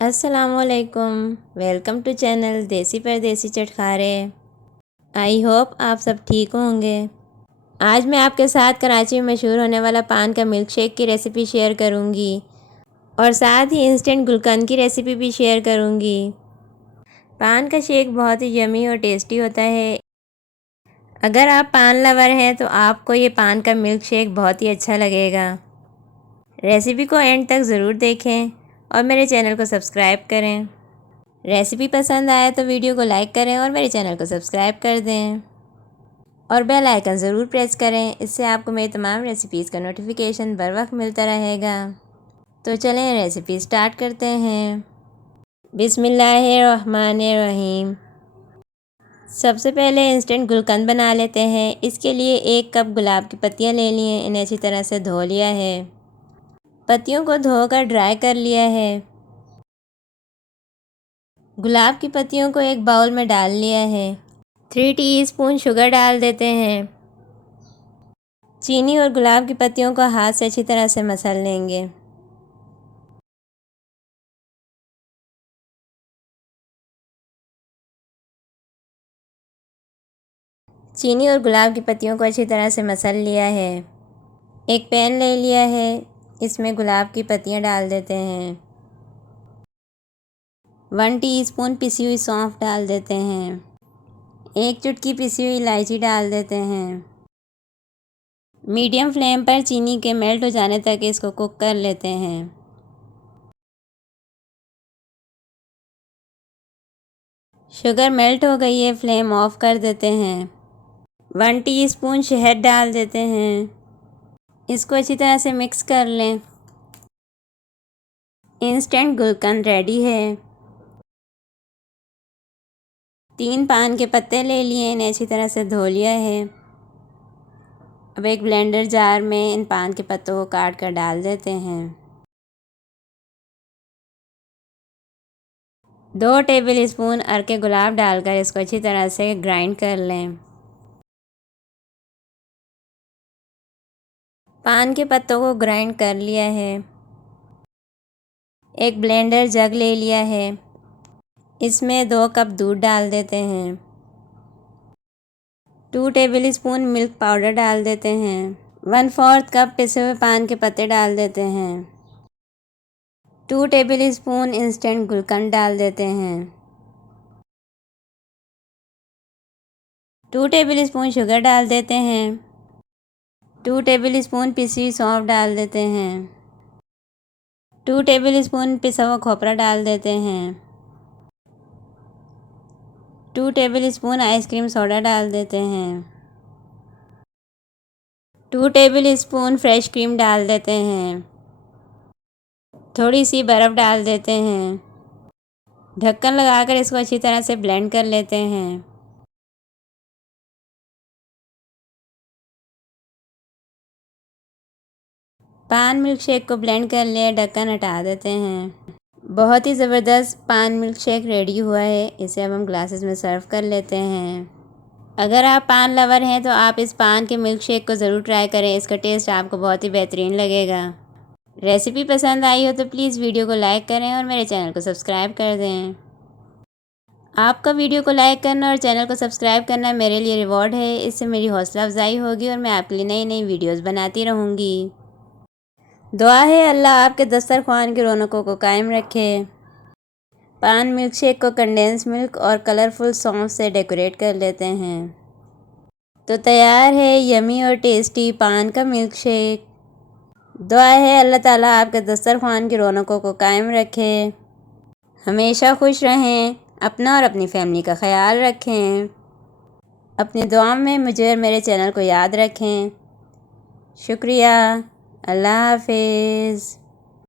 अस्सलामुअलैकुम। Welcome to channel देसी परदेसी चटखारे। आई होप आप सब ठीक होंगे। आज मैं आपके साथ कराची में मशहूर होने वाला पान का मिल्क शेक की रेसिपी शेयर करूंगी और साथ ही इंस्टेंट गुलकंद की रेसिपी भी शेयर करूंगी। पान का शेक बहुत ही यमी और टेस्टी होता है। अगर आप पान लवर हैं तो आपको ये पान का मिल्क शेक बहुत ही अच्छा लगेगा। रेसिपी को एंड तक ज़रूर देखें और मेरे चैनल को सब्सक्राइब करें। रेसिपी पसंद आए तो वीडियो को लाइक करें और मेरे चैनल को सब्सक्राइब कर दें और बेल आइकन ज़रूर प्रेस करें। इससे आपको मेरी तमाम रेसिपीज़ का नोटिफिकेशन बर वक्त मिलता रहेगा। तो चलें रेसिपी स्टार्ट करते हैं। बिस्मिल्लाहिर्रहमानिर्रहीम। सबसे पहले इंस्टेंट गुलकंद बना लेते हैं। इसके लिए 1 कप गुलाब की पत्तियां ले ली हैं। इन्हें अच्छी तरह से धो लिया है। पत्तियों को धोकर ड्राई कर लिया है। गुलाब की पत्तियों को एक बाउल में डाल लिया है। 3 टीस्पून शुगर डाल देते हैं। चीनी और गुलाब की पत्तियों को हाथ से अच्छी तरह से मसल लेंगे। चीनी और गुलाब की पत्तियों को अच्छी तरह से मसल लिया है। एक पैन ले लिया है। इसमें गुलाब की पत्तियां डाल देते हैं। 1 टीस्पून पिसी हुई सौंफ डाल देते हैं। 1 चुटकी पिसी हुई इलायची डाल देते हैं। मीडियम फ्लेम पर चीनी के मेल्ट हो जाने तक इसको कुक कर लेते हैं। शुगर मेल्ट हो गई है, फ्लेम ऑफ कर देते हैं। 1 टीस्पून शहद डाल देते हैं। इसको अच्छी तरह से मिक्स कर लें। इंस्टेंट गुलकंद रेडी है। 3 पान के पत्ते ले लिए, इन्हें अच्छी तरह से धो लिया है। अब एक ब्लेंडर जार में इन पान के पत्तों को काट कर डाल देते हैं। 2 टेबल स्पून अरके गुलाब डालकर इसको अच्छी तरह से ग्राइंड कर लें। पान के पत्तों को ग्राइंड कर लिया है। एक ब्लेंडर जग ले लिया है। इसमें 2 कप दूध डाल देते हैं। 2 टेबल स्पून मिल्क पाउडर डाल देते हैं। 1/4 कप पिसे हुए पान के पत्ते डाल देते हैं। 2 टेबल स्पून इंस्टेंट गुलकंद डाल देते हैं। 2 टेबल स्पून शुगर डाल देते हैं। 2 टेबल स्पून पिसी हुई सौंफ डाल देते हैं। 2 टेबल स्पून पिसा हुआ खोपरा डाल देते हैं। 2 टेबल स्पून आइसक्रीम सोडा डाल देते हैं। 2 टेबल स्पून फ्रेश क्रीम डाल देते हैं। थोड़ी सी बर्फ़ डाल देते हैं। ढक्कन लगाकर इसको अच्छी तरह से ब्लेंड कर लेते हैं। पान मिल्क शेक को ब्लेंड कर लिया, ढक्कन हटा देते हैं। बहुत ही ज़बरदस्त पान मिल्क शेक रेडी हुआ है। इसे अब हम ग्लासेस में सर्व कर लेते हैं। अगर आप पान लवर हैं तो आप इस पान के मिल्क शेक को ज़रूर ट्राई करें। इसका टेस्ट आपको बहुत ही बेहतरीन लगेगा। रेसिपी पसंद आई हो तो प्लीज़ वीडियो को लाइक करें और मेरे चैनल को सब्सक्राइब कर दें। आपका वीडियो को लाइक करना और चैनल को सब्सक्राइब करना मेरे लिए रिवॉर्ड है। इससे मेरी हौसला अफजाई होगी और मैं आपके लिए नई नई वीडियोस बनाती रहूँगी। दुआ है अल्लाह आपके दस्तरख्वान की रौनकों को कायम रखे। पान मिल्क शेक को कंडेंस मिल्क और कलरफुल सौंफ से डेकोरेट कर लेते हैं। तो तैयार है यमी और टेस्टी पान का मिल्क शेक। दुआ है अल्लाह ताला आपके दस्तरख्वान की रौनकों को कायम रखे। हमेशा खुश रहें। अपना और अपनी फैमिली का ख्याल रखें। अपनी दुआ में मुझे और मेरे चैनल को याद रखें। शुक्रिया। अल्लाह हाफिज़।